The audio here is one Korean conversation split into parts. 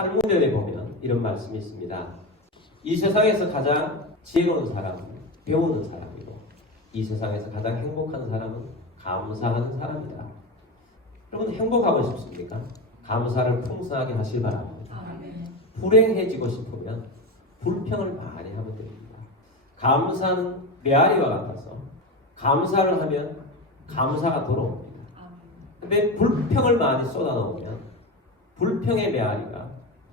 탈무드에 보면 이런 말씀이 있습니다. 이 세상에서 가장 지혜로운 사람은 배우는 사람이고 이 세상에서 가장 행복한 사람은 감사하는 사람이다. 여러분 행복하고 싶습니까? 감사를 풍성하게 하실 바랍니다. 불행해지고 싶으면 불평을 많이 하면 됩니다. 감사는 메아리와 같아서 감사를 하면 감사가 돌아옵니다. 근데 불평을 많이 쏟아놓으면 불평의 메아리가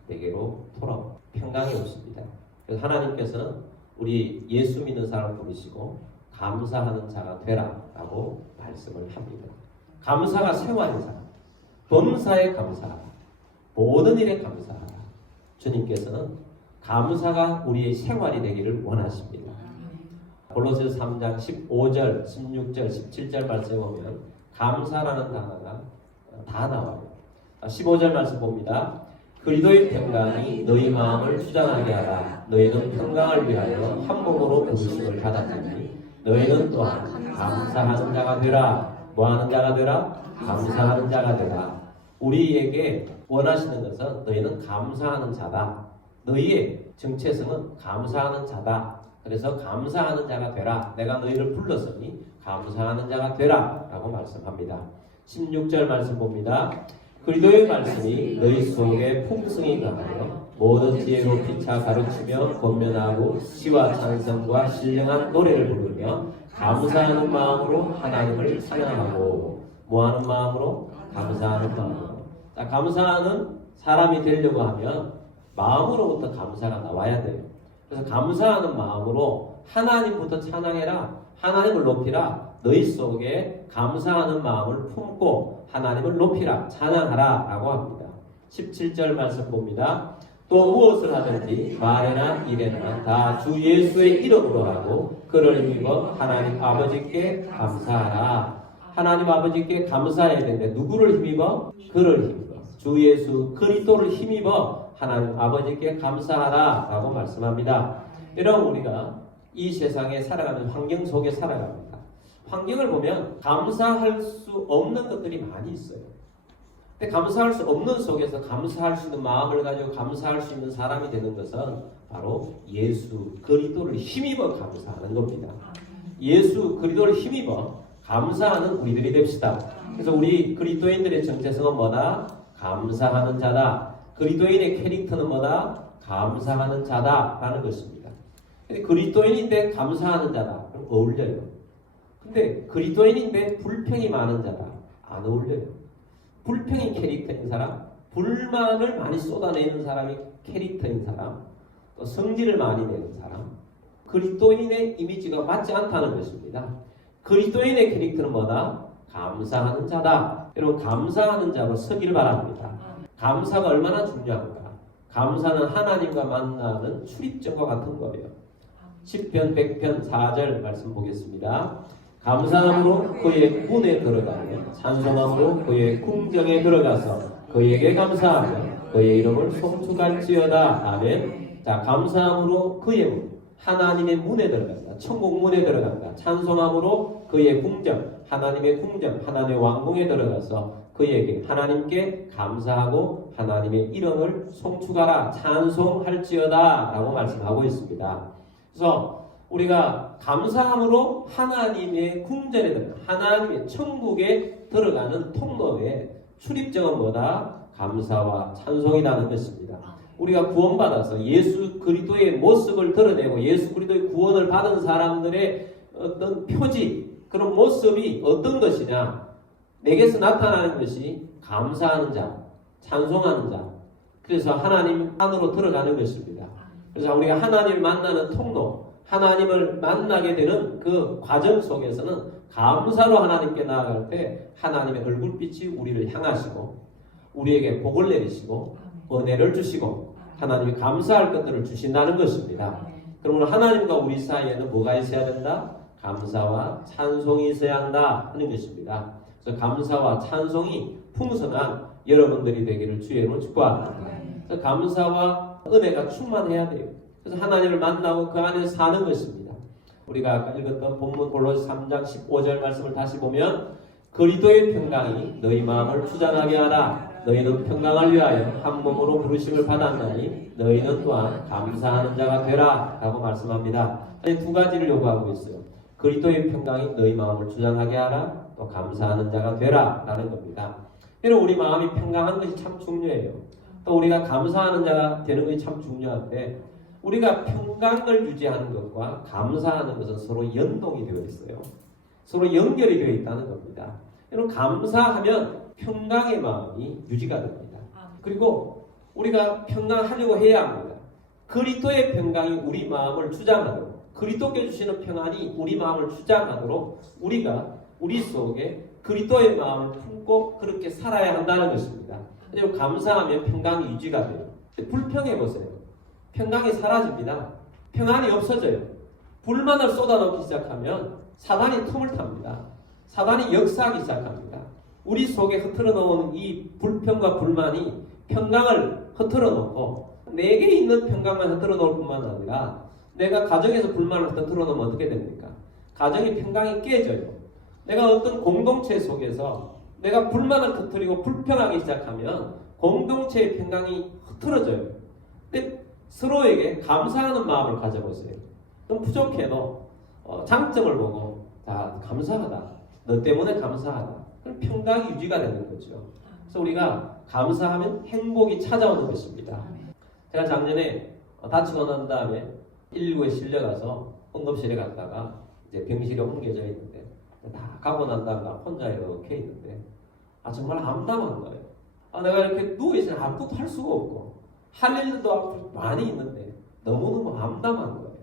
내게로 돌아옵니다. 평강이 없습니다. 그래서 하나님께서는 우리 예수 믿는 사람을 부르시고 감사하는 자가 되라 라고 말씀을 합니다. 감사가 생활인 사람, 범사에 감사하라, 모든 일에 감사하라. 주님께서는 감사가 우리의 생활이 되기를 원하십니다. 골로새서 3장 15절, 16절, 17절 말씀에 보면 감사라는 단어가 다 나와요. 15절 말씀 봅니다. 그리스도의 평강이 너희 마음을 주장하게 하라. 너희는 평강을 위하여 한 몸으로 부르심을 받았으니 너희는 또한 감사하는 자가 되라. 뭐하는 자가 되라? 감사하는 자가 되라. 우리에게 원하시는 것은 너희는 감사하는 자다. 너희의 정체성은 감사하는 자다. 그래서 감사하는 자가 되라. 내가 너희를 불렀으니 감사하는 자가 되라 라고 말씀합니다. 16절 말씀 봅니다. 그리스도의 말씀이 너희 속에 풍성히 강하여 모든 지혜로 피차 가르치며 권면하고 시와 찬성과 신령한 노래를 부르며 감사하는 마음으로 하나님을 찬양하고 뭐하는 마음으로? 감사하는 마음으로. 자, 감사하는 사람이 되려고 하면 마음으로부터 감사가 나와야 돼요. 그래서 감사하는 마음으로 하나님부터 찬양해라. 하나님을 높이라. 너희 속에 감사하는 마음을 품고 하나님을 높이라. 찬양하라 라고 합니다. 17절 말씀 봅니다. 또 무엇을 하든지 말이나 일에나 다 주 예수의 이름으로 하고 그를 힘입어 하나님 아버지께 감사하라. 하나님 아버지께 감사해야 되는데 누구를 힘입어? 그를 힘입어. 주 예수 그리스도를 힘입어 하나님 아버지께 감사하라 라고 말씀합니다. 여러분 우리가 이 세상에 살아가는 환경 속에 살아갑니다. 환경을 보면 감사할 수 없는 것들이 많이 있어요. 근데 감사할 수 없는 속에서 감사할 수 있는 마음을 가지고 감사할 수 있는 사람이 되는 것은 바로 예수 그리스도를 힘입어 감사하는 겁니다. 예수 그리스도를 힘입어 감사하는 우리들이 됩시다. 그래서 우리 그리스도인들의 정체성은 뭐다? 감사하는 자다. 그리스도인의 캐릭터는 뭐다? 감사하는 자다라는 것입니다. 근데 그리스도인인데 감사하는 자다. 그럼 어울려요. 근데 그리스도인인데 불평이 많은 자다. 안 어울려요. 불평이 캐릭터인 사람, 불만을 많이 쏟아내는 사람이 캐릭터인 사람, 또 성질을 많이 내는 사람, 그리스도인의 이미지가 맞지 않다는 것입니다. 그리스도인의 캐릭터는 뭐다? 감사하는 자다. 여러분 감사하는 자로 서기를 바랍니다. 감사가 얼마나 중요한가? 감사는 하나님과 만나는 출입증과 같은 거예요. 10편 100편 4절 말씀 보겠습니다. 감사함으로 그의 문에 들어가며 찬송함으로 그의 궁정에 들어가서 그에게 감사하며 그의 이름을 송축할지어다. 아멘. 자, 감사함으로 그의 문, 하나님의 문에 들어간다. 천국 문에 들어간다. 찬송함으로 그의 궁정, 하나님의 궁정, 하나님의 왕궁에 들어가서 그에게 하나님께 감사하고 하나님의 이름을 송축하라. 찬송할지어다 라고 말씀하고 있습니다. 그래서 우리가 감사함으로 하나님의 궁전에 들어가 하나님의 천국에 들어가는 통로의 출입증은 뭐다? 감사와 찬송이라는 것입니다. 우리가 구원받아서 예수 그리스도의 모습을 드러내고 예수 그리스도의 구원을 받은 사람들의 어떤 표지, 그런 모습이 어떤 것이냐? 내게서 나타나는 것이 감사하는 자, 찬송하는 자. 그래서 하나님 안으로 들어가는 것입니다. 그래서 우리가 하나님을 만나는 통로, 하나님을 만나게 되는 그 과정 속에서는 감사로 하나님께 나아갈 때 하나님의 얼굴빛이 우리를 향하시고 우리에게 복을 내리시고 은혜를 주시고 하나님이 감사할 것들을 주신다는 것입니다. 그러면 하나님과 우리 사이에는 뭐가 있어야 된다? 감사와 찬송이 있어야 한다 하는 것입니다. 그래서 감사와 찬송이 풍성한 여러분들이 되기를 주의 이름으로 축복합니다. 그래서 감사와 은혜가 충만해야 돼요. 그래서 하나님을 만나고 그 안에서 사는 것입니다. 우리가 아까 읽었던 본문 골로새 3장 15절 말씀을 다시 보면 그리스도의 평강이 너희 마음을 주장하게 하라. 너희는 평강을 위하여 한 몸으로 부르심을 받았나니 너희는 또한 감사하는 자가 되라 라고 말씀합니다. 두 가지를 요구하고 있어요. 그리스도의 평강이 너희 마음을 주장하게 하라, 또 감사하는 자가 되라 라는 겁니다. 여러분, 우리 마음이 평강한 것이 참 중요해요. 또 우리가 감사하는 자가 되는 것이 참 중요한데, 우리가 평강을 유지하는 것과 감사하는 것은 서로 연동이 되어 있어요. 서로 연결이 되어 있다는 겁니다. 여러분, 감사하면 평강의 마음이 유지가 됩니다. 그리고 우리가 평강하려고 해야 합니다. 그리스도의 평강이 우리 마음을 주장하도록, 그리스도께 주시는 평안이 우리 마음을 주장하도록 우리가 우리 속에 그리스도의 마음을 품고 그렇게 살아야 한다는 것입니다. 그리고 감사하면 평강이 유지가 돼요. 불평해 보세요. 평강이 사라집니다. 평안이 없어져요. 불만을 쏟아놓기 시작하면 사단이 틈을 탑니다. 사단이 역사하기 시작합니다. 우리 속에 흐트러 놓은 이 불평과 불만이 평강을 흐트러 놓고, 내게 있는 평강만 흐트러 놓을 뿐만 아니라 내가 가정에서 불만을 흐트러 놓으면 어떻게 됩니까? 가정의 평강이 깨져요. 내가 어떤 공동체 속에서 내가 불만을 터뜨리고 불평하기 시작하면 공동체의 평강이 흐트러져요. 근데 서로에게 감사하는 마음을 가져보세요. 좀 부족해도 장점을 보고, 자, 감사하다. 너 때문에 감사하다. 그럼 평강이 유지가 되는 거죠. 그래서 우리가 감사하면 행복이 찾아오는 것입니다. 제가 작년에 다치고 난 다음에 119에 실려가서 응급실에 갔다가 이제 병실에 옮겨져 있는데, 다 가고 난 다음에 혼자 이렇게 있는데, 정말 암담한 거예요. 내가 이렇게 누워있으면 아무것도 할 수가 없고 할 일도 많이 있는데 너무너무 암담한 거예요.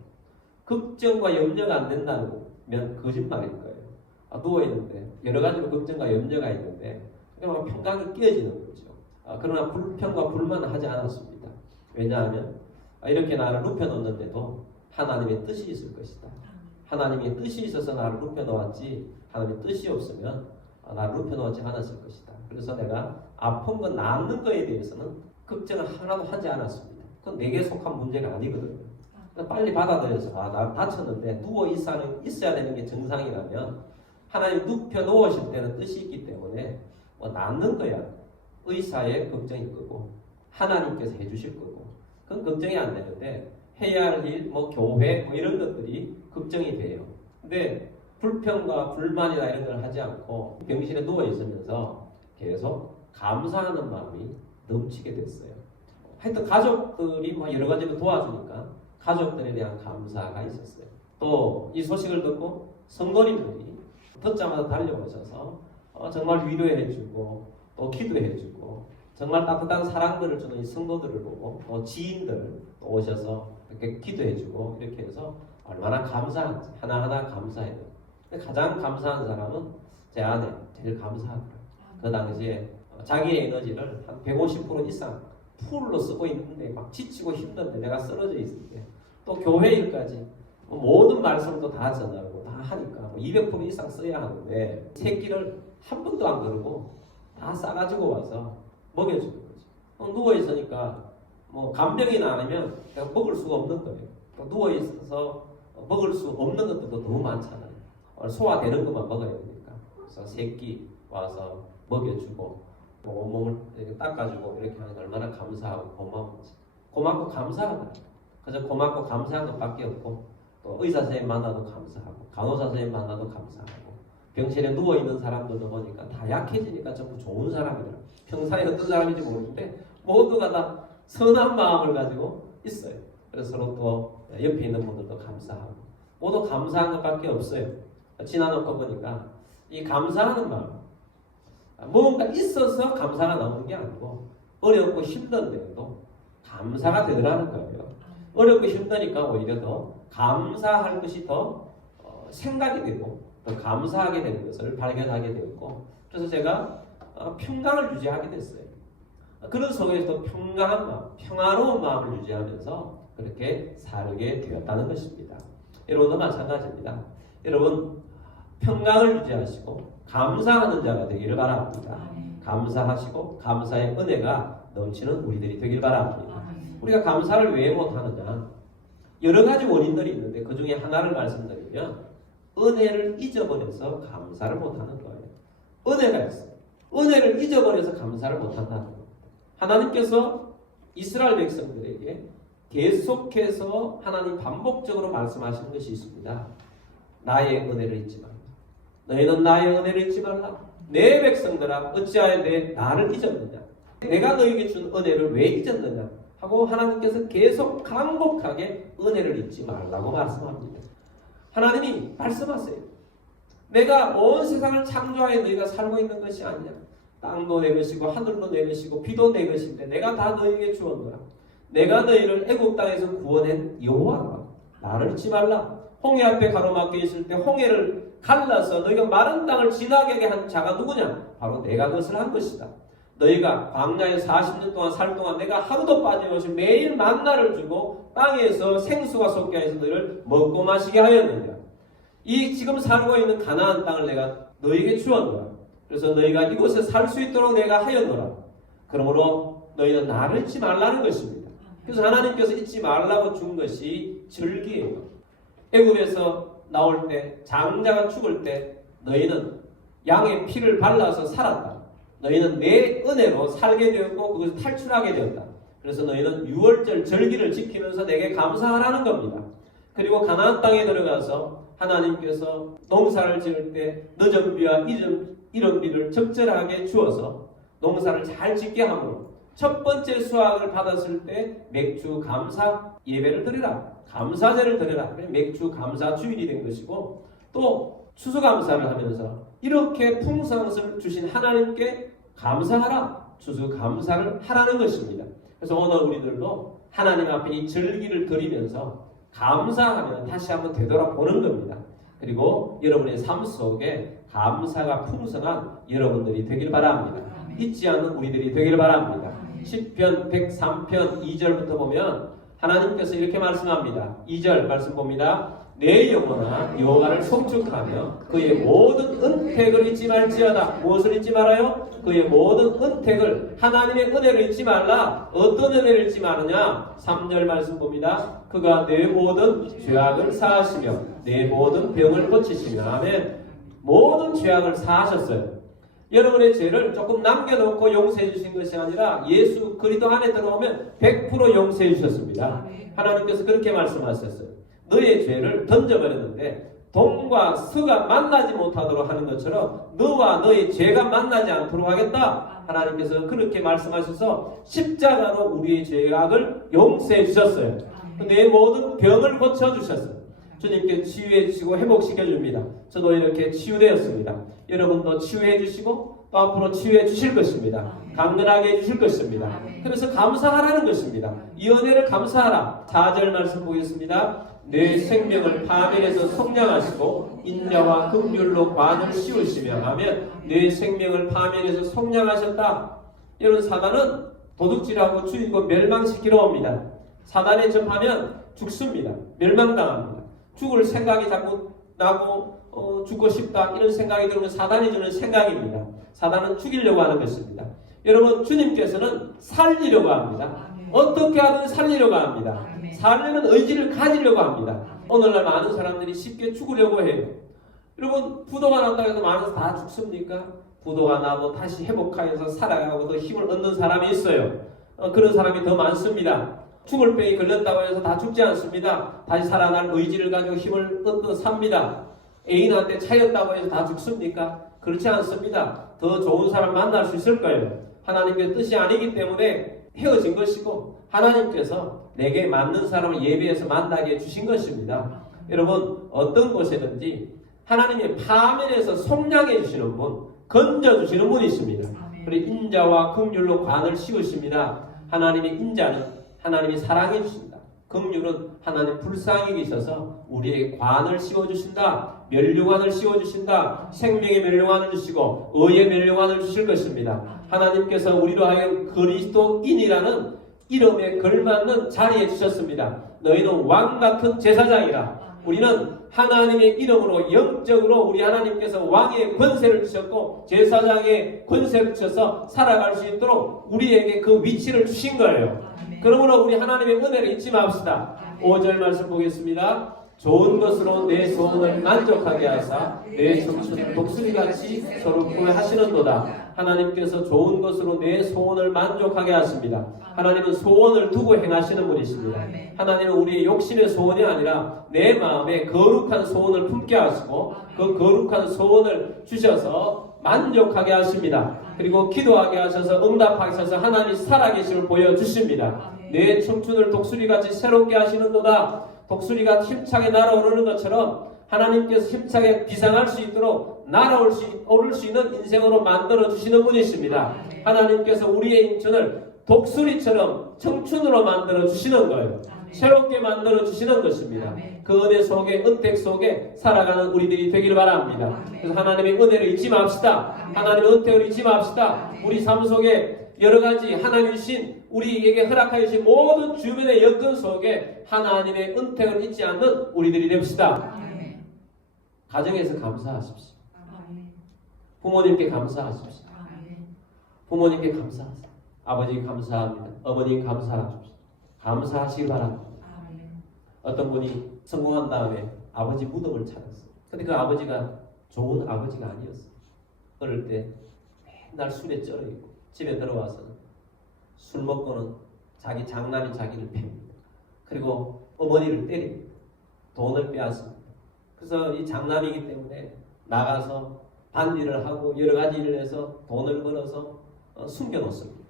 걱정과 염려가 안 된다면 거짓말일 거예요. 누워있는데 여러 가지로 걱정과 염려가 있는데 그냥 평강이 깨어지는 거죠. 그러나 불평과 불만은 하지 않았습니다. 왜냐하면 이렇게 나를 눕혀놓는데도 하나님의 뜻이 있을 것이다. 하나님의 뜻이 있어서 나를 눕혀놓았지, 하나님의 뜻이 없으면 나를 눕혀놓지 않았을 것이다. 그래서 내가 아픈 거 낫는 거에 대해서는 걱정을 하나도 하지 않았습니다. 그건 내게 속한 문제가 아니거든요. 빨리 받아들여서 나 다쳤는데 누워 있어야 되는 게 정상이라면 하나님 눕혀 놓으실 때는 뜻이 있기 때문에 낫는 거야 의사의 걱정일 거고 하나님께서 해주실 거고, 그건 걱정이 안 되는데 해야 할 일, 교회 이런 것들이 걱정이 돼요. 근데 불평과 불만이나 이런 걸 하지 않고 병실에 누워 있으면서 계속 감사하는 마음이 넘치게 됐어요. 하여튼 가족들이 여러 가지로 도와주니까 가족들에 대한 감사가 있었어요. 또 이 소식을 듣고 성도님들이 듣자마자 달려오셔서 정말 위로해주고 또 기도해주고 정말 따뜻한 사랑들을 주는 이 성도들을 보고 또 지인들 오셔서 이렇게 기도해주고 이렇게 해서 얼마나 감사한지 하나하나 감사해요. 가장 감사한 사람은 제 아내 제일 감사하더라고요. 그 당시에 자기의 에너지를 한 150% 이상 풀로 쓰고 있는데 막 지치고 힘든데 내가 쓰러져 있을 때 또 교회 일까지 모든 말씀도 다 전하고 다 하니까 200% 이상 써야 하는데 새끼를 한 번도 안 그러고 다 싸가지고 와서 먹여주는 거죠. 누워 있으니까 간병이나 아니면 내가 먹을 수가 없는 거예요. 누워 있어서 먹을 수 없는 것들도 너무 많잖아요. 소화되는 것만 먹어야 되니까. 그래서 새끼 와서 먹여주고 온몸을 이렇게 닦아주고 이렇게 하는 게 얼마나 감사하고 고마운지. 고맙고 감사하다. 그래서 고맙고 감사한 것밖에 없고 또 의사 선생님 만나도 감사하고 간호사 선생님 만나도 감사하고 병실에 누워있는 사람들도 보니까 다 약해지니까 전부 좋은 사람이더라. 평상에 어떤 사람인지 모르는데 모두가 다 선한 마음을 가지고 있어요. 그래서 서로 또 옆에 있는 분들도 감사하고 모두 감사한 것밖에 없어요. 지나놓고 보니까 이 감사하는 마음, 뭔가 있어서 감사가 나오는 게 아니고 어렵고 힘든데도 감사가 되더라는 거예요. 어렵고 힘드니까 오히려 더 감사할 것이 더 생각이 되고 더 감사하게 되는 것을 발견하게 되었고, 그래서 제가 평강을 유지하게 됐어요. 그런 속에서도 평강한 마음, 평화로운 마음을 유지하면서 그렇게 살게 되었다는 것입니다. 여러분도 마찬가지입니다. 여러분 평강을 유지하시고 감사하는 자가 되기를 바랍니다. 감사하시고 감사의 은혜가 넘치는 우리들이 되길 바랍니다. 우리가 감사를 왜 못하느냐? 여러 가지 원인들이 있는데 그 중에 하나를 말씀드리면 은혜를 잊어버려서 감사를 못하는 거예요. 은혜가 있어요. 은혜를 잊어버려서 감사를 못한다는 겁니다. 하나님께서 이스라엘 백성들에게 계속해서 하나님 반복적으로 말씀하시는 것이 있습니다. 나의 은혜를 잊지 말라. 너희는 나의 은혜를 잊지 말라. 내 백성들아 어찌하여 나를 잊었느냐. 내가 너에게 준 은혜를 왜 잊었느냐 하고 하나님께서 계속 반복하게 은혜를 잊지 말라고 말씀합니다. 하나님이 말씀하세요. 내가 온 세상을 창조하여 너희가 살고 있는 것이 아니냐. 땅도 내 것이고 하늘도 내 것이고 비도 내 것인데 내가 다 너희에게 주었노라. 내가 너희를 애굽 땅에서 구원한 여호와라. 나를 잊지 말라. 홍해 앞에 가로막혀 있을 때 홍해를 갈라서 너희가 마른 땅을 지나게 한 자가 누구냐? 바로 내가 그것을 한 것이다. 너희가 광야에 40년 동안 살 동안 내가 하루도 빠짐없이 매일 만나를 주고 땅에서 생수가 솟게 해서 너희를 먹고 마시게 하였느니라. 이 지금 살고 있는 가나안 땅을 내가 너희에게 주었노라. 그래서 너희가 이곳에 살 수 있도록 내가 하였노라. 그러므로 너희는 나를 잊지 말라는 것입니다. 그래서 하나님께서 잊지 말라고 준 것이 절기예요. 애굽에서 나올 때 장자가 죽을 때 너희는 양의 피를 발라서 살았다. 너희는 내 은혜로 살게 되었고 그것을 탈출하게 되었다. 그래서 너희는 유월절 절기를 지키면서 내게 감사하라는 겁니다. 그리고 가나안 땅에 들어가서 하나님께서 농사를 지을 때 늦은 비와 이른 비를 적절하게 주어서 농사를 잘 짓게 하므로 첫 번째 수확을 받았을 때 맥주 감사 예배를 드리라. 감사제를 드리라. 맥주 감사 주일이 된 것이고 또 추수감사를 하면서 이렇게 풍성한 것을 주신 하나님께 감사하라. 추수감사를 하라는 것입니다. 그래서 오늘 우리들도 하나님 앞에 이 절기를 드리면서 감사하면 다시 한번 되돌아보는 겁니다. 그리고 여러분의 삶 속에 감사가 풍성한 여러분들이 되길 바랍니다. 잊지 않는 우리들이 되길 바랍니다. 시편 103편 2절부터 보면 하나님께서 이렇게 말씀합니다. 2절 말씀 봅니다. 내 영혼아 여호와를 송축하며 그의 모든 은택을 잊지 말지어다. 무엇을 잊지 말아요? 그의 모든 은택을, 하나님의 은혜를 잊지 말라. 어떤 은혜를 잊지 마느냐? 3절 말씀 봅니다. 그가 내 모든 죄악을 사하시며 내 모든 병을 고치시며 아멘. 모든 죄악을 사하셨어요. 여러분의 죄를 조금 남겨놓고 용서해 주신 것이 아니라 예수 그리스도 안에 들어오면 100% 용서해 주셨습니다. 하나님께서 그렇게 말씀하셨어요. 너의 죄를 던져버렸는데 동과 서가 만나지 못하도록 하는 것처럼 너와 너의 죄가 만나지 않도록 하겠다. 하나님께서 그렇게 말씀하셔서 십자가로 우리의 죄악을 용서해 주셨어요. 내 모든 병을 고쳐주셨어요. 주님께 치유해 주시고 회복시켜 줍니다. 저도 이렇게 치유되었습니다. 여러분도 치유해 주시고 또 앞으로 치유해 주실 것입니다. 강건하게 해 주실 것입니다. 그래서 감사하라는 것입니다. 이 은혜를 감사하라. 4절 말씀 보겠습니다. 내 생명을 파멸해서 속량하시고 인자와 긍휼로 관을 씌우시며 하면 내 생명을 파멸해서 속량하셨다. 여러분 사단은 도둑질하고 죽이고 멸망시키러 옵니다. 사단에 접하면 죽습니다. 멸망당합니다. 죽을 생각이 자꾸 나고 죽고 싶다 이런 생각이 들면 사단이 주는 생각입니다. 사단은 죽이려고 하는 것입니다. 여러분 주님께서는 살리려고 합니다. 어떻게 하든 살리려고 합니다. 살리는 의지를 가지려고 합니다. 오늘날 많은 사람들이 쉽게 죽으려고 해요. 여러분 부도가 난다고 해서 많은 사람 다 죽습니까? 부도가 나도 다시 회복하여서 살아가고 더 힘을 얻는 사람이 있어요. 그런 사람이 더 많습니다. 죽을 병이 걸렸다고 해서 다 죽지 않습니다. 다시 살아날 의지를 가지고 힘을 얻어 삽니다. 애인한테 차였다고 해서 다 죽습니까? 그렇지 않습니다. 더 좋은 사람 만날 수 있을 거예요. 하나님의 뜻이 아니기 때문에 헤어진 것이고 하나님께서 내게 맞는 사람을 예비해서 만나게 해주신 것입니다. 여러분 어떤 곳에든지 하나님의 파멸에서 속량해 주시는 분, 건져주시는 분이 있습니다. 그리고 인자와 긍휼로 관을 씌우십니다. 하나님의 인자는 하나님이 사랑해 주신다. 긍휼은 하나님 불쌍히 계셔서 우리의 관을 씌워주신다. 멸류관을 씌워주신다. 생명의 멸류관을 주시고 의의 멸류관을 주실 것입니다. 하나님께서 우리로 하여금 그리스도인이라는 이름에 걸맞는 자리에 주셨습니다. 너희는 왕같은 제사장이라. 우리는 하나님의 이름으로 영적으로 우리 하나님께서 왕의 권세를 주셨고 제사장의 권세를 주셔서 살아갈 수 있도록 우리에게 그 위치를 주신 거예요. 그러므로 우리 하나님의 은혜를 잊지 맙시다. 5절 말씀 보겠습니다. 좋은 것으로 내 소원을 만족하게 하사 내 청춘 독수리같이 서로 구애하시는도다. 하나님께서 좋은 것으로 내 소원을 만족하게 하십니다. 하나님은 소원을 두고 행하시는 분이십니다. 하나님은 우리의 욕심의 소원이 아니라 내 마음에 거룩한 소원을 품게 하시고 그 거룩한 소원을 주셔서 만족하게 하십니다. 그리고 기도하게 하셔서 응답하게 하셔서 하나님이 살아계심을 보여주십니다. 내 청춘을 독수리같이 새롭게 하시는도다. 독수리가 힘차게 날아오르는 것처럼 하나님께서 힘차게 비상할 수 있도록 날아오를 수 있는 인생으로 만들어주시는 분이십니다. 하나님께서 우리의 인천을 독수리처럼 청춘으로 만들어주시는 거예요. 새롭게 만들어주시는 것입니다. 그 은혜 속에, 은택 속에 살아가는 우리들이 되기를 바랍니다. 그래서 하나님의 은혜를 잊지 맙시다. 하나님의 은택을 잊지 맙시다. 우리 삶 속에 여러 가지 하나님 주신 우리에게 허락하여 주신 모든 주변의 여건 속에 하나님의 은택을 잊지 않는 우리들이 됩시다. 가정에서 감사하십시오. 부모님께 감사하십시오. 부모님께 감사하세요. 아버지 감사합니다. 어머니 감사하십시오. 감사하시기 바랍니다. 어떤 분이 성공한 다음에 아버지 무덤을 찾았어요. 근데 그 아버지가 좋은 아버지가 아니었어요. 어릴 때 맨날 술에 쩔어있고 집에 들어와서 술 먹고는 자기 장남이 자기를 팹니다. 그리고 어머니를 때립니다. 돈을 빼앗습니다. 그래서 이 장남이기 때문에 나가서 반일을 하고 여러 가지 일을 해서 돈을 벌어서 숨겨놓습니다.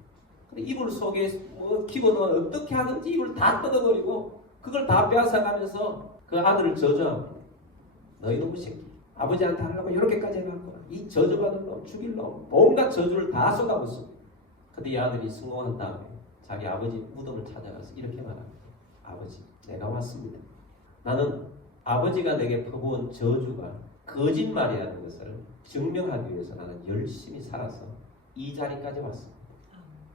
근데 이불 속에 기본은 어떻게 하든지 이불 다 뜯어버리고 그걸 다 빼앗아가면서 그 아들을 저주합니다. 너희 놈의 새끼. 아버지한테 하려고 이렇게까지 해갖고 이 저주받을 놈, 죽일 놈, 온갖 저주를 다 쏟아붓습니다. 근데 이 아들이 성공한 다음에 자기 아버지 무덤을 찾아가서 이렇게 말합니다. 아버지, 내가 왔습니다. 나는 아버지가 내게 퍼부은 저주가 거짓말이라는 것을 증명하기 위해서 나는 열심히 살아서 이 자리까지 왔습니다.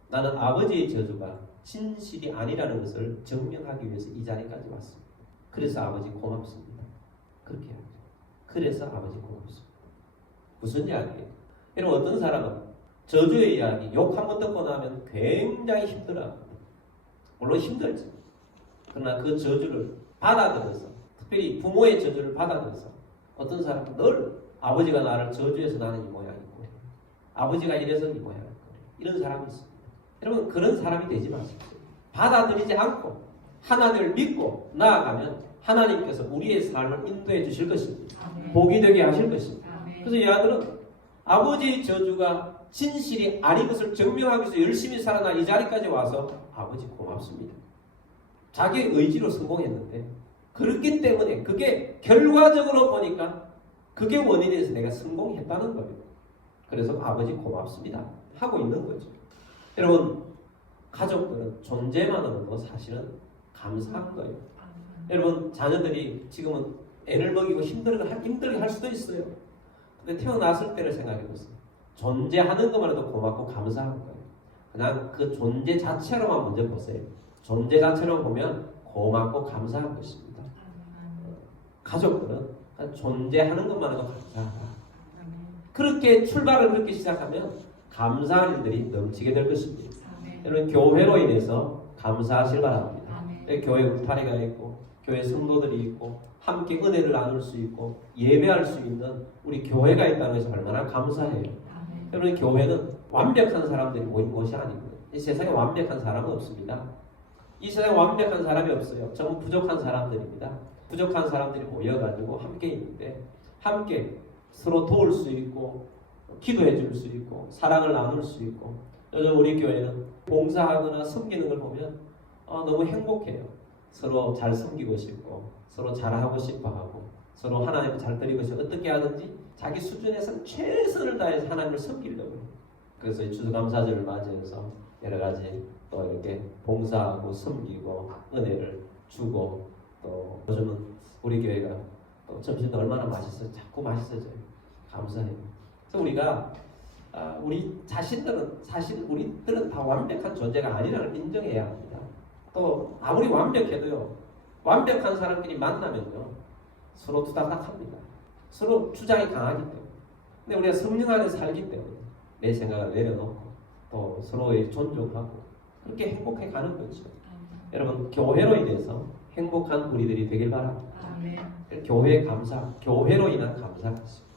나는 아버지의 저주가 진실이 아니라는 것을 증명하기 위해서 이 자리까지 왔습니다. 그래서 아버지 고맙습니다. 그렇게 하죠. 그래서 아버지 고맙습니다. 무슨 이야기예요? 여러분 어떤 사람은 저주의 이야기, 욕 한 번 듣고 나면 굉장히 힘들어합니다. 물론 힘들죠. 그러나 그 저주를 받아들여서 특별히 부모의 저주를 받아들여서 어떤 사람은 늘 아버지가 나를 저주해서 나는 이 모양이고 아버지가 이래서 이 모양이고 이런 사람이 있습니다. 여러분 그런 사람이 되지 마십시오. 받아들이지 않고 하나님을 믿고 나아가면 하나님께서 우리의 삶을 인도해 주실 것입니다. 복이 되게 하실 것입니다. 그래서 이 아들은 아버지의 저주가 진실이 아닌 것을 증명하기 위해서 열심히 살아나 이 자리까지 와서 아버지 고맙습니다. 자기의 의지로 성공했는데 그렇기 때문에 그게 결과적으로 보니까 그게 원인이 돼서 내가 성공했다는 거예요. 그래서 아버지 고맙습니다 하고 있는 거죠. 여러분 가족들은 존재만으로도 사실은 감사한 거예요. 여러분 자녀들이 지금은 애를 먹이고 힘들게 할 수도 있어요. 근데 태어났을 때를 생각해 보세요. 존재하는 것만으로도 고맙고 감사한 거예요. 그냥 그 존재 자체로만 먼저 보세요. 존재 자체로 보면 고맙고 감사한 것입니다. 가족들은 존재하는 것만으로도 감사하다. 그렇게 출발을 그렇게 시작하면 감사한 일들이 넘치게 될 것입니다. 여러분 교회로 인해서 감사하실 바랍니다. 교회 울타리가 있고 교회 성도들이 있고 함께 은혜를 나눌 수 있고 예배할 수 있는 우리 교회가 있다는 것이 얼마나 감사해요. 여러분 교회는 완벽한 사람들이 모인 곳이 아니고요. 이 세상에 완벽한 사람은 없습니다. 이 세상에 완벽한 사람이 없어요. 전부 부족한 사람들입니다. 부족한 사람들이 모여가지고 함께 있는데 함께 서로 도울 수 있고 기도해 줄 수 있고 사랑을 나눌 수 있고 요즘 우리 교회는 봉사하거나 섬기는 걸 보면 너무 행복해요. 서로 잘 섬기고 싶고 서로 잘하고 싶어하고 서로 하나님을 잘 드리고 싶고 어떻게 하든지 자기 수준에서 최선을 다해서 하나님을 섬기려고 해요. 그래서 이 추수감사절을 맞이해서 여러 가지 또 이렇게 봉사하고 섬기고 은혜를 주고 또 요즘은 우리 교회가 또 점심도 얼마나 맛있어요. 자꾸 맛있어져요. 감사해요. 그래서 우리가 우리 자신들은 사실 우리들은 다 완벽한 존재가 아니라는 걸 인정해야 합니다. 또 아무리 완벽해도요. 완벽한 사람끼리 만나면요. 서로 투닥닥합니다. 서로 주장이 강하기 때문에. 근데 우리가 성령 안에 살기 때문에 내 생각을 내려놓고 또 서로의 존중하고 그렇게 행복해 가는 거죠. 여러분 교회로 인해서 행복한 우리들이 되길 바랍니다. 교회 감사, 교회로 인한 감사 것입니다.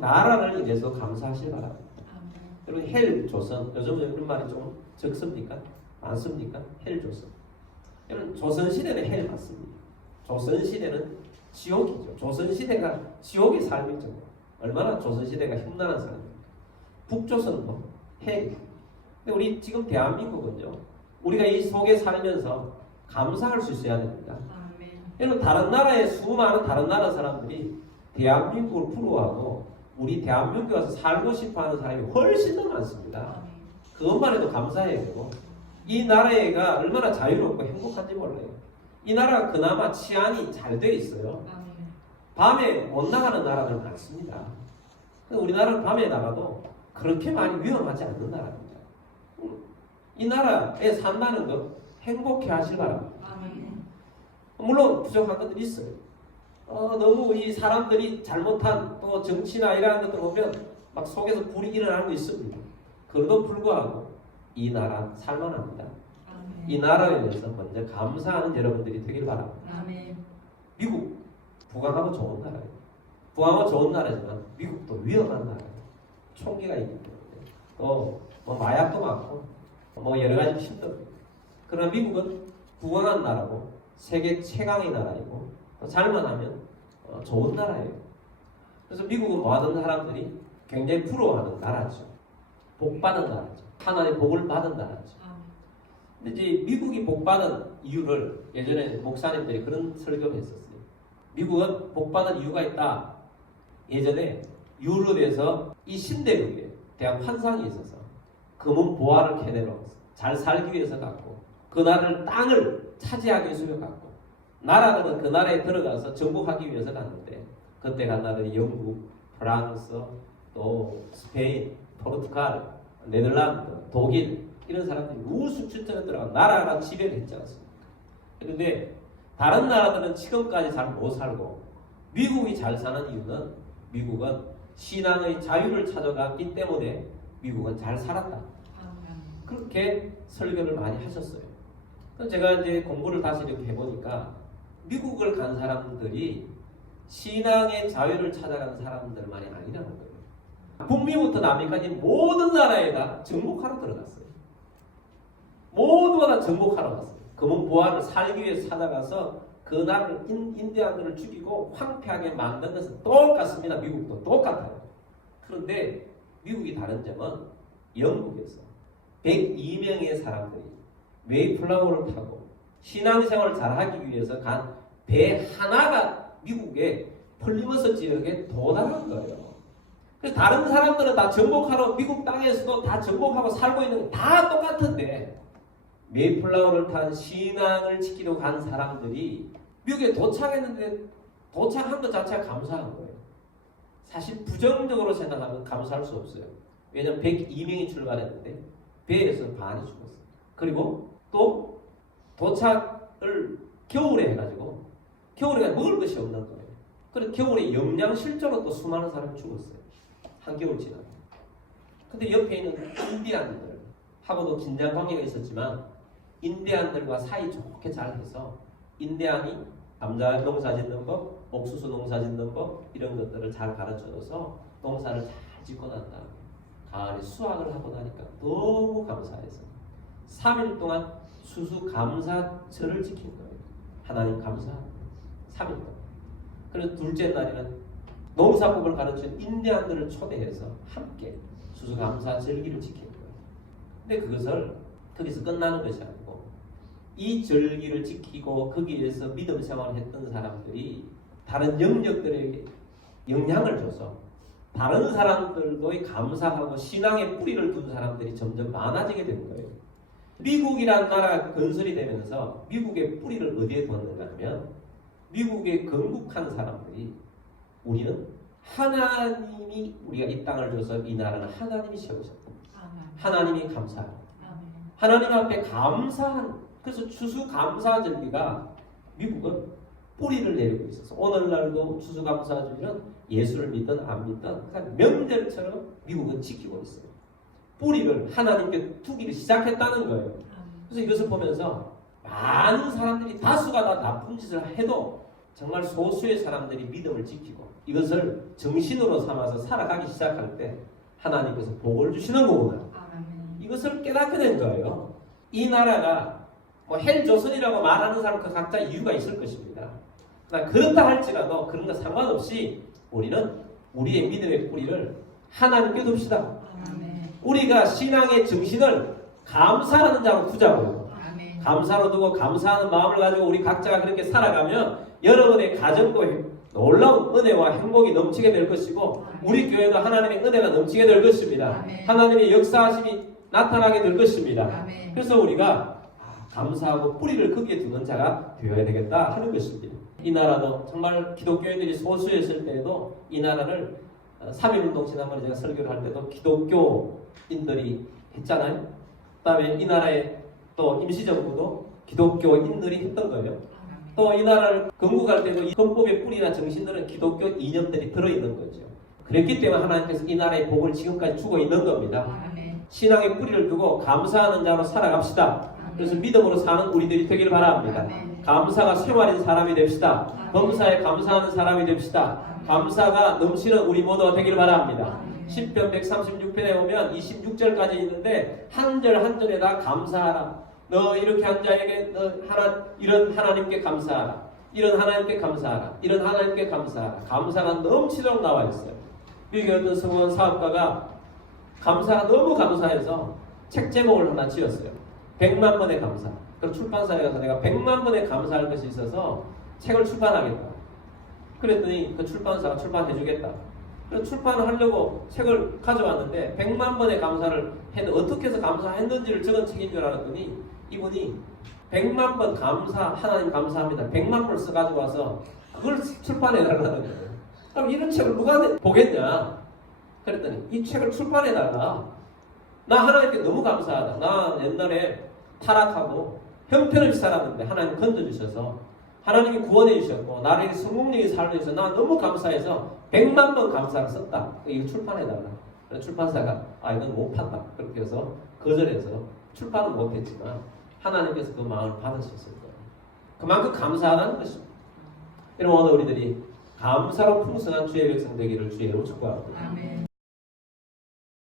나라를 인해서 감사하실 바랍니다. 여러분 헬조선 요즘 그런 말이 좀 적습니까? 많습니까? 헬조선. 여러분 조선시대는 헬 맞습니다. 조선시대는 지옥이죠. 조선시대가 지옥의 삶이죠. 얼마나 조선시대가 흉난한 삶입니까? 북조선도 헬. 근데 우리 지금 대한민국은요. 우리가 이 속에 살면서 감사할 수 있어야 됩니다. 여러분 다른 나라의 수많은 다른 나라 사람들이 대한민국을 부러워하고 우리 대한민국에 와서 살고 싶어하는 사람이 훨씬 더 많습니다. 그것만 해도 감사해야 되고 이 나라가 얼마나 자유롭고 행복한지 몰라요. 이 나라가 그나마 치안이 잘 돼 있어요. 밤에 못 나가는 나라들 많습니다. 우리나라는 밤에 나가도 그렇게 많이 위험하지 않는 나라입니다. 이 나라에 산다는 것 행복해 하실 바랍니다. 물론 부족한 것들이 있어요. 너무 이 사람들이 잘못한 또 정치나 이러한 것들 보면 막 속에서 불이 일어나는 거 있습니다. 그래도 불구하고 이 나라 살만합니다. 이 나라에 대해서 먼저 감사하는 여러분들이 되길 바랍니다. 미국 북한하고 좋은 나라예요. 북한하고 좋은 나라지만 미국도 위험한 나라예요. 총기가 있기 때문에 또 뭐 마약도 많고 뭐 여러 가지 힘듭니다. 그러나 미국은 부강한 나라고 세계 최강의 나라이고 또 잘만 하면 좋은 나라예요. 그래서 미국은 모든 사람들이 굉장히 부러워하는 나라죠. 복받은 나라죠. 하나님의 복을 받은 나라죠. 근데 이제 미국이 복받은 이유를 예전에 목사님들이 그런 설교를 했었어요. 미국은 복받은 이유가 있다. 예전에 유럽에서 이 신대륙에 대한 환상이 있어서 금은 보화를 캐내러 잘 살기 위해서 갔고 그 나라를 땅을 차지하기 위해서 갔고 나라들은 그 나라에 들어가서 정복하기 위해서 갔는데 그때 간 나라는 영국, 프랑스, 또 스페인, 포르투갈, 네덜란드, 독일 이런 사람들이 우수 출전에 들어가 나라가 지배를 했지 않습니까? 그런데 다른 나라들은 지금까지 잘 못 살고 미국이 잘 사는 이유는 미국은 신앙의 자유를 찾아갔기 때문에 미국은 잘 살았다. 그렇게 설교를 많이 하셨어요. 그래서 제가 이제 공부를 다시 이렇게 해보니까 미국을 간 사람들이 신앙의 자유를 찾아가는 사람들만이 아니라는 거예요. 북미부터 남미까지 모든 나라에다 정복하러 들어갔어요. 모두가 다 정복하러 갔어요. 금은 보화를 살기 위해서 찾아가서 그 나라를 인디안들을 죽이고 황폐하게 만든 것은 똑같습니다. 미국도 똑같아요. 그런데 미국이 다른 점은 영국에서 102명의 사람들이 메이플라워를 타고 신앙생활을 잘하기 위해서 간 배 하나가 미국의 플리머스 지역에 도달한 거예요. 그래서 다른 사람들은 다 정복하러 미국 땅에서도 다 정복하고 살고 있는 거 다 똑같은데 메이플라워를 탄 신앙을 지키러 간 사람들이 미국에 도착했는데 도착한 것 자체가 감사한 거예요. 사실 부정적으로 생각하면 감사할 수 없어요. 왜냐하면 102명이 출발했는데 배에서 반이 죽었어요. 그리고 또 도착을 겨울에 해가지고 겨울에 먹을 것이 없는 거예요. 그래서 겨울에 영양실조로 또 수많은 사람이 죽었어요. 한겨울 지나고. 근데 옆에 있는 인디안들하고도 긴장 관계가 있었지만 인디안들과 사이 좋게 잘 해서 인디안이 감자 농사 짓는 법, 옥수수 농사 짓는 법 이런 것들을 잘 가르쳐줘서 농사를 잘 짓고 난 다음에 가을에 수확을 하고 나니까 너무 감사해서 3일 동안 수수감사절을 지킨 거예요. 하나님 감사합니다. 3일 동안. 그래서 둘째 날에는 농사법을 가르치는 인디안들을 초대해서 함께 수수감사절기를 지킨 거예요. 근데 그것을 거기서 끝나는 것이 아니고 이 절기를 지키고 거기에서 믿음 생활을 했던 사람들이 다른 영역들에게 영향을 줘서 다른 사람들도 감사하고 신앙의 뿌리를 둔 사람들이 점점 많아지게 된 거예요. 미국이라는 나라가 건설이 되면서 미국의 뿌리를 어디에 두었는가 하면 미국에 건국한 사람들이 우리는 하나님이 우리가 이 땅을 줘서 이 나라는 하나님이 세우셨다. 하나님이 감사하고 하나님 앞에 감사한 그래서 추수감사절기가 미국은 뿌리를 내리고 있어서 오늘날도 추수감사절기는 예수를 믿든 안 믿든 그러니까 명절처럼 미국은 지키고 있어요. 뿌리를 하나님께 두기를 시작했다는 거예요. 그래서 이것을 보면서 많은 사람들이 다수가 다 나쁜 짓을 해도 정말 소수의 사람들이 믿음을 지키고 이것을 정신으로 삼아서 살아가기 시작할 때 하나님께서 복을 주시는 거구나. 이것을 깨닫게 된 거예요. 이 나라가 뭐 헬조선이라고 말하는 사람 그 각자 이유가 있을 것입니다. 그러나 그렇다 할지라도 그런 거 상관없이 우리는 우리의 믿음의 뿌리를 하나님께 둡시다. 우리가 신앙의 정신을 감사하는 자로 두자고요. 감사로 두고 감사하는 마음을 가지고 우리 각자가 그렇게 살아가면 여러분의 가정도 놀라운 은혜와 행복이 넘치게 될 것이고 우리 교회도 하나님의 은혜가 넘치게 될 것입니다. 하나님의 역사하심이 나타나게 될 것입니다. 그래서 우리가 감사하고 뿌리를 거기에 두는 자가 되어야 되겠다 하는 것입니다. 이 나라도 정말 기독교인들이 소수였을 때에도 이 나라를 3.1운동 지난번에 제가 설교를 할 때도 기독교인들이 했잖아요. 그 다음에 이 나라에 또 임시정부도 기독교인들이 했던 거예요. 또 이 나라를 건국할 때도 이 헌법의 뿌리나 정신들은 기독교 이념들이 들어있는 거죠. 그랬기 때문에 하나님께서 이 나라의 복을 지금까지 주고 있는 겁니다. 신앙의 뿌리를 두고 감사하는 자로 살아갑시다. 그래서 믿음으로 사는 우리들이 되길 바랍니다. 감사가 쇠말인 사람이 됩시다. 범사에 감사하는 사람이 됩시다. 감사가 넘치는 우리 모두가 되길 바랍니다. 10편 136편에 오면 26절까지 있는데 한 절 한 절에 다 감사하라. 너 이렇게 한 자에게 너 이런 하나님께 감사하라. 이런 하나님께 감사하라. 이런 하나님께 감사하라. 감사가 넘치도록 나와 있어요. 미국의 어떤 성원 사업가가 감사가 너무 감사해서 책 제목을 하나 지었어요. 100만 번의 감사. 그럼 출판사에 가서 내가 100만 번의 감사할 것이 있어서 책을 출판하겠다. 그랬더니 그 출판사가 출판해주겠다. 그래서 출판을 하려고 책을 가져왔는데 100만 번의 감사를 했는데 어떻게 해서 감사했는지를 적은 책인 줄 알았더니 이분이 100만 번 감사, 하나님 감사합니다. 100만 번을 써가지고 와서 그걸 출판해달라는 거예요. 그럼 이런 책을 누가 보겠냐? 그랬더니 이 책을 출판해달라. 나 하나님께 너무 감사하다. 나 옛날에 타락하고 형편없이 살았는데 하나님 건져주셔서 하나님이 구원해 주셨고 나를 성공적인 삶을 위해서 나 너무 감사해서 100만 번 감사를 썼다. 이거 출판해달라. 출판사가 이건 못 판다. 그렇게 해서 거절해서 출판은 못했지만 하나님께서 그 마음을 받으셨을 거예요. 그만큼 감사하다는 것입니다. 여러분 오늘 우리들이 감사로 풍성한 주의 백성 되기를 주의 이름으로 축복합니다.